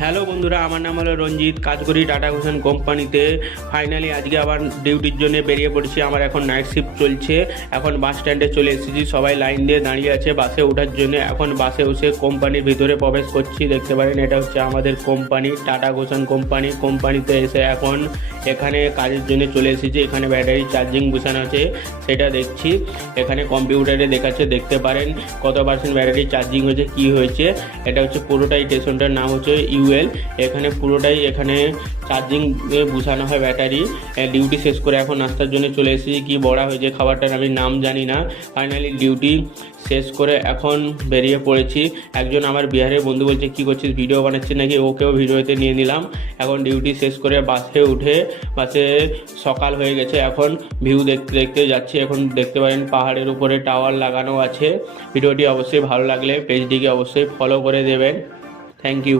Hello বন্ধুরা, আমার নাম হলো রঞ্জিত, কাজ করি টাটা ঘোষণ কোম্পানিতে। ফাইনালি আজকে আবার ডিউটির জন্য বেরিয়ে পড়েছি। আমার এখন নাইট শিফট চলছে। এখন বাস স্ট্যান্ডে চলে এসেছি, সবাই লাইন দিয়ে দাঁড়িয়ে আছে বাসে ওঠার জন্য। এখন বাসে বসে কোম্পানির ভিতরে প্রবেশ করছি। দেখতে পারেন এটা হচ্ছে আমাদের কোম্পানি, টাটা ঘোষণ কোম্পানি। কোম্পানিতে এসে এখন এখানে কাজের জন্য চলে এসেছি। এখানে ব্যাটারি চার্জিং বসানো আছে, সেটা দেখছি। এখানে কম্পিউটারে দেখাচ্ছে, দেখতে পারেন কত পার্সেন্ট ব্যাটারি চার্জিং হয়েছে, কি হয়েছে। এটা হচ্ছে পুরোটাই, স্টেশনটার নাম হচ্ছে ইউএল। এখানে পুরোটাই এখানে চার্জিং বসানো হয় ব্যাটারি। ডিউটি শেষ করে এখন নাস্তার জন্য চলে এসেছি। কি বড়া হয়েছে খাবারটার আমি নাম জানি না। ফাইনালি ডিউটি শেষ করে এখন বেরিয়ে পড়েছি। একজন আমার বিহারের বন্ধু বলছে, কী করছিস, ভিডিও বানাচ্ছিস নাকি? ওকেও ভিডিওতে নিয়ে নিলাম। এখন ডিউটি শেষ করে বাসে উঠে, বাসে সকাল হয়ে গেছে, এখন ভিউ দেখতে দেখতে যাচ্ছি। এখন দেখতে পারেন পাহাড়ের উপরে টাওয়ার লাগানো আছে। ভিডিওটি অবশ্যই ভালো লাগলে পেজটিকে অবশ্যই ফলো করে দেবেন। Thank you.